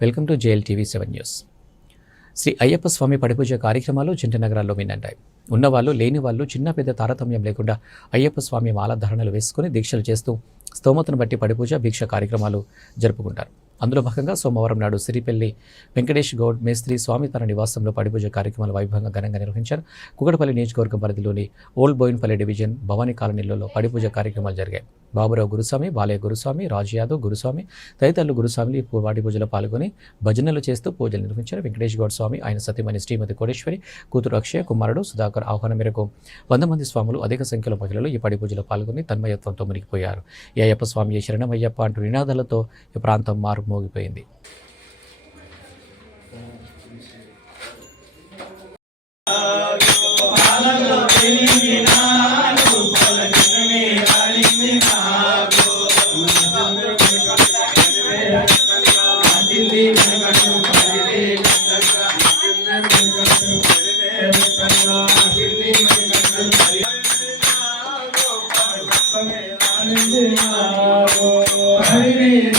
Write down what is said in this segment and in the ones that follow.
Welcome to JL TV seven news. Shri Ayyappa Swami పడిపూజ కార్యక్రమాలు జంట నగరాల్లో మిన్నంటాయి ఉన్నవాళ్ళు లేని వాళ్ళు చిన్న పెద్ద తారతమ్యం లేకుండా అయ్యప్ప స్వామి మాలధారణలు వేసుకుని దీక్షలు చేస్తూ స్తోమతను బట్టి పడిపూజ భిక్ష కార్యక్రమాలు జరుపుకుంటారు. అందులో భాగంగా సోమవారం నాడు సిరిపల్లి వెంకటేష్ గౌడ్ మేస్త్రి స్వామి తన నివాసంలో పడిపూజ కార్యక్రమాలు వైభవంగా ఘనంగా నిర్వహించారు. కుగడపల్లి నియోజకవర్గం పరిధిలోని ఓల్డ్ బోయిన్పల్లి డివిజన్ భవానీ కాలనీలలో పడిపూజ కార్యక్రమాలు జరిగాయి. బాబురావు గురుస్వామి బాలయ్య గురుస్వామి రాజు యాదవ్ గురుస్వామి తదితరులు గురుస్వామిలు ఈ పూర్వాడి పూజలో పాల్గొని భజనలు చేస్తూ పూజలు నిర్వహించారు. వెంకటేష్ గౌడ్ స్వామి ఆయన సతీమణి శ్రీమతి కోటేశ్వరి కూతురు అక్షయ కుమారుడు సుధాకర్ ఆహ్వానం మేరకు వంద మంది స్వాములు అధిక సంఖ్యలో మహిళలు ఈ పడి పూజలో పాల్గొని తన్మయత్వంతో మునిగిపోయారు. ఈ అయ్యప్ప స్వామి శరణమయ్యప్ప అంటూ నినాదాలతో ఈ ప్రాంతం మారు మోగిపోయింది స్వామి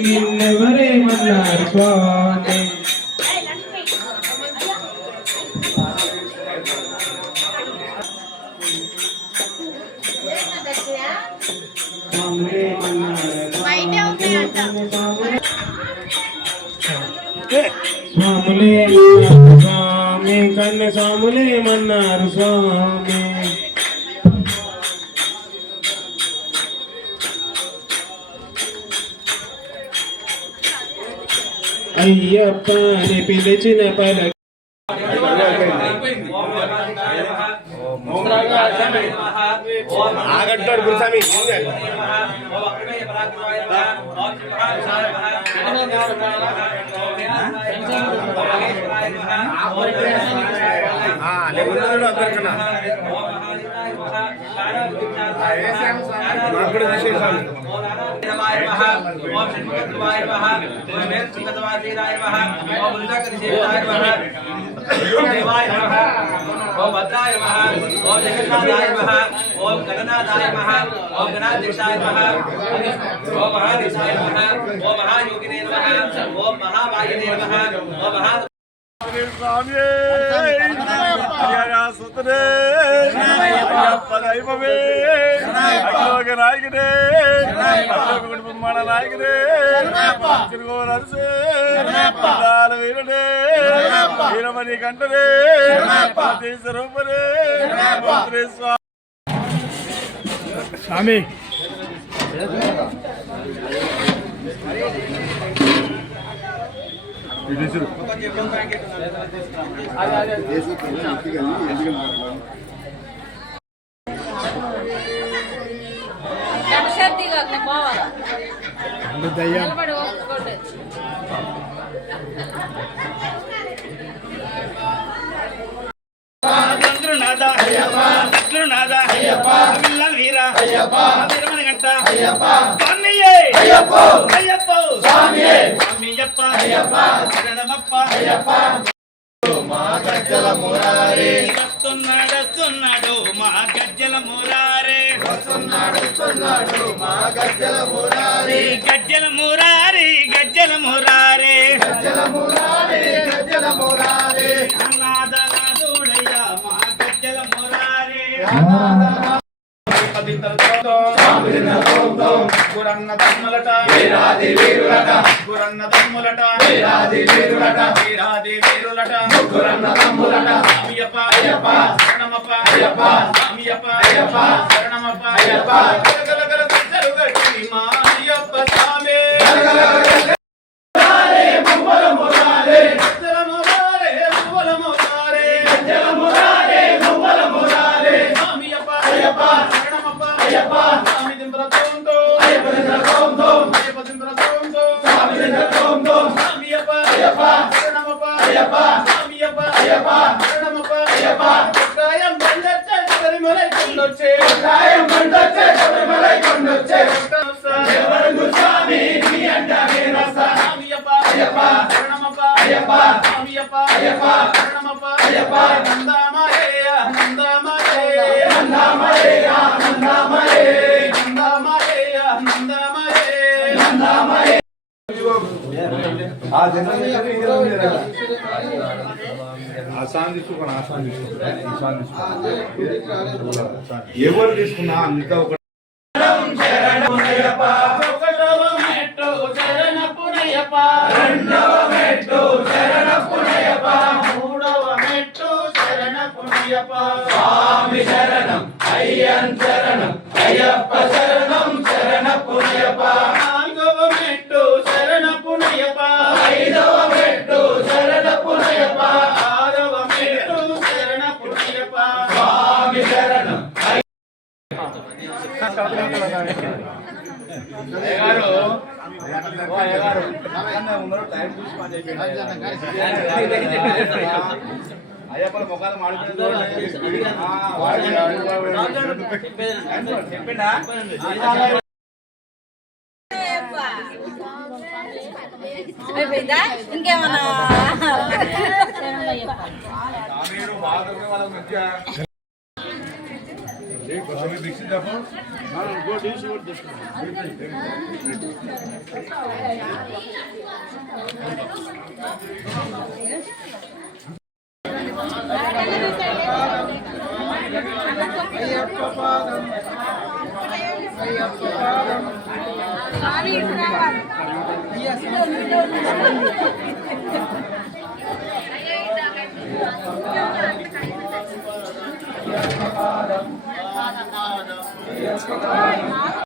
నిన్నెవరేమన్నారు స్వామి బయటే స్వామి స్వాములే స్వాములేమన్నారు స్వామి కన్న స్వాములేమన్నారు స్వామి. అయ్యప్ప అని పిలిచిన పల ఆగంటాడు గురుస్వామి. అందరికన్నా नमाय नमः ओम श्रीमद्वाय नमः ओम वेदसुगतवासीराय नमः ओम वृद्धकरिशेवाय नमः ओम देवाय नमः ओम भद्राय नमः ओम जगन्नाथाय नमः ओम गणनाथाय नमः ओम गणाध्यक्षाय नमः ओम महादिशाय नमः ओम महायोगिने नमः ओम महावायुने नमः ओम महा హరిహర సుతనే అయ్యప్ప దైవమే అశోక నాయకుడే అశోక కుటుంబమాన నాయకుడే వీరుడే వీరమణి కంటనే స్వరూపనే స్వామి. నిలబడి పిల్లల వీర వీరమణి గంట స్వామియే అయ్యప్ప స్వామియప్ప శరణమప్ప. వస్తున్నాడు వస్తున్నాడు మా గజ్జల మురారే. వస్తున్నాడు మా గజ్జల మురారి. గజ్జల మురారి గజ్జల మురారే. గజ్జల మురారి గజ్జల మురారి. అన్నాదనాదుడయ్యా మా గజ్జల మురారే. గురన్న తమ్ములట వీరాది వీరులట. గురన్న తమ్ములట వీరాది వీరులట. వీరాది వీరులట. గురన్న తమ్ములట అయ్యప్ప. అయ్యప్ప. శరణమప్ప. అయ్యప్ప. అయ్యప్ప అయ్యప్ప. శరణమప్ప. అయ్యప్ప. కొండొచ్చే కాయం కొండొచ్చే శబరిమలై కొండొచ్చే ఎవరు స్వామి నీ అంట నేనొస్తా అయ్యప్ప అయ్యప్ప శరణమప్ప. అయ్యప్ప అయ్యప్ప అయ్యప్ప శరణమప్ప అయ్యప్ప నందామయ్య నందామయ్య నందామయ్య ఆసాన్ తీసుకోండి ఆసాన్ తీసుకోండి ఈశాన్ తీసుకోండి ఎవరు తీసుకున్నా అంతా ఒక స్వామి శరణం అయ్యన్ శరణం అయ్యప్ప శరణం. అయ్యప్పల చూసి పని ముఖాలు మాడిపోయింది అయిపోయిందా ఇంకేమన్నా దీక్ష చెప్పండి అయ్యప్ప పాదం అయ్యప్ప పాదం అయ్యప్ప పాదం